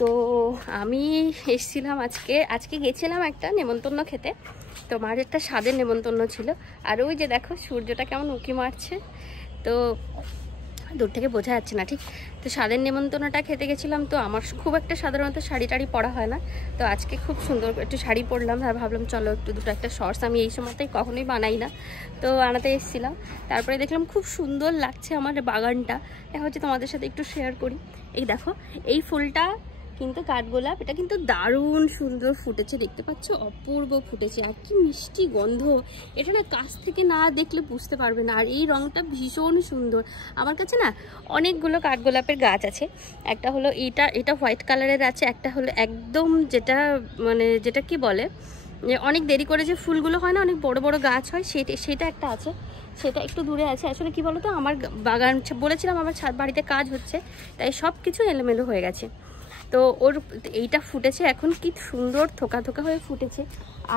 তো আমি এসেছিলাম আজকে গেছিলাম একটা নেমন্তন্ন খেতে। তো মার একটা স্বাদের নেমন্তন্ন ছিল। আর ওই যে দেখো সূর্যটা কেমন উঁকি মারছে, তো দূর থেকে বোঝা যাচ্ছে না ঠিক। তো স্বাদের নেমন্তন্নটা খেতে গেছিলাম। তো আমার খুব একটা সাধারণত শাড়ি টাড়ি পরা হয় না, তো আজকে খুব সুন্দর একটু শাড়ি পরলাম। আর ভাবলাম চলো একটু দুটো একটা শর্টস, আমি এই সময়তেই কখনোই বানাই না, তো বানাতে এসেছিলাম। তারপরে দেখলাম খুব সুন্দর লাগছে আমার বাগানটা, দেখা হচ্ছে তোমাদের সাথে একটু শেয়ার করি। এই দেখো এই ফুলটা কিন্তু কাঠগোলাপ, এটা কিন্তু দারুণ সুন্দর ফুটেছে, দেখতে পাচ্ছ অপূর্ব ফুটেছে, আর কি মিষ্টি গন্ধ। এটা না কাছ থেকে না দেখলে বুঝতে পারবে না। আর এই রঙটা ভীষণ সুন্দর। আমার কাছে না অনেকগুলো কাঠগোলাপের গাছ আছে, একটা হলো এটা হোয়াইট কালারের আছে, একটা হলো একদম যেটা কি বলে অনেক দেরি করে যে ফুলগুলো হয় না, অনেক বড় বড় গাছ হয়, সেটা একটা আছে, সেটা একটু দূরে আছে। আসলে কি বলো তো, আমার বাগান বলেছিলাম আমার বাড়িতে কাজ হচ্ছে, তাই সব কিছু এলোমেলো হয়ে গেছে। তো এইটা ফুটেছে এখন, কি সুন্দর থোকা থোকা হয়ে ফুটেছে।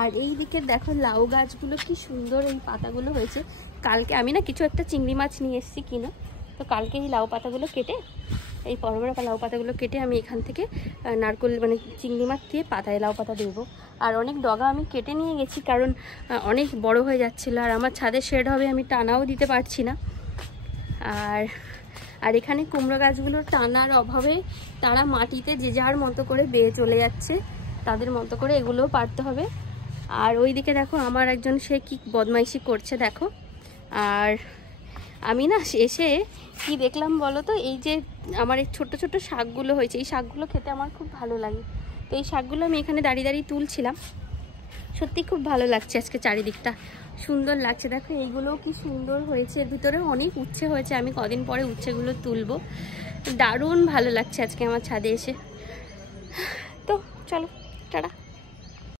আর এই দিকে দেখো লাউ গাছগুলো কি সুন্দর, এই পাতাগুলো হয়েছে। কালকে আমি না কিছু একটা চিংড়ি মাছ নিয়ে এসেছি কিনা, তো কালকে এই লাউ পাতাগুলো কেটে, এই বড় বড় লাউ পাতাগুলো কেটে আমি এখান থেকে নারকেল চিংড়ি মাছ দিয়ে পাতায় লাউ পাতা দেবো। আর অনেক ডগা আমি কেটে নিয়ে গেছি, কারণ অনেক বড় হয়ে যাচ্ছিলো, আর আমার ছাদে শেড হবে, আমি টানাও দিতে পারছি না। আর এখানে কুমড়ো গাছগুলো টানার অভাবে তারা মাটিতে যে যার মতো করে বেয়ে চলে যাচ্ছে, তাদের মতো করে এগুলোও পারতে হবে। আর ওই দিকে দেখো আমার একজন সে কি বদমাইশি করছে দেখো। আর আমি না এসে কি দেখলাম বলো তো, এই যে আমার এই ছোট ছোট শাকগুলো হয়েছে, এই শাকগুলো খেতে আমার খুব ভালো লাগে। তো এই শাকগুলো আমি এখানে দাঁড়িয়ে দাঁড়িয়ে তুলছিলাম, সত্যি খুব ভালো লাগছে, আজকে চারিদিকটা সুন্দর লাগছে। দেখো এইগুলোও কি সুন্দর হয়েছে, এর ভিতরে অনেক উচ্ছে হয়েছে, আমি কদিন পরে উচ্ছেগুলো তুলবো। দারুণ ভালো লাগছে আজকে আমার ছাদে এসে। তো চলো টাটা।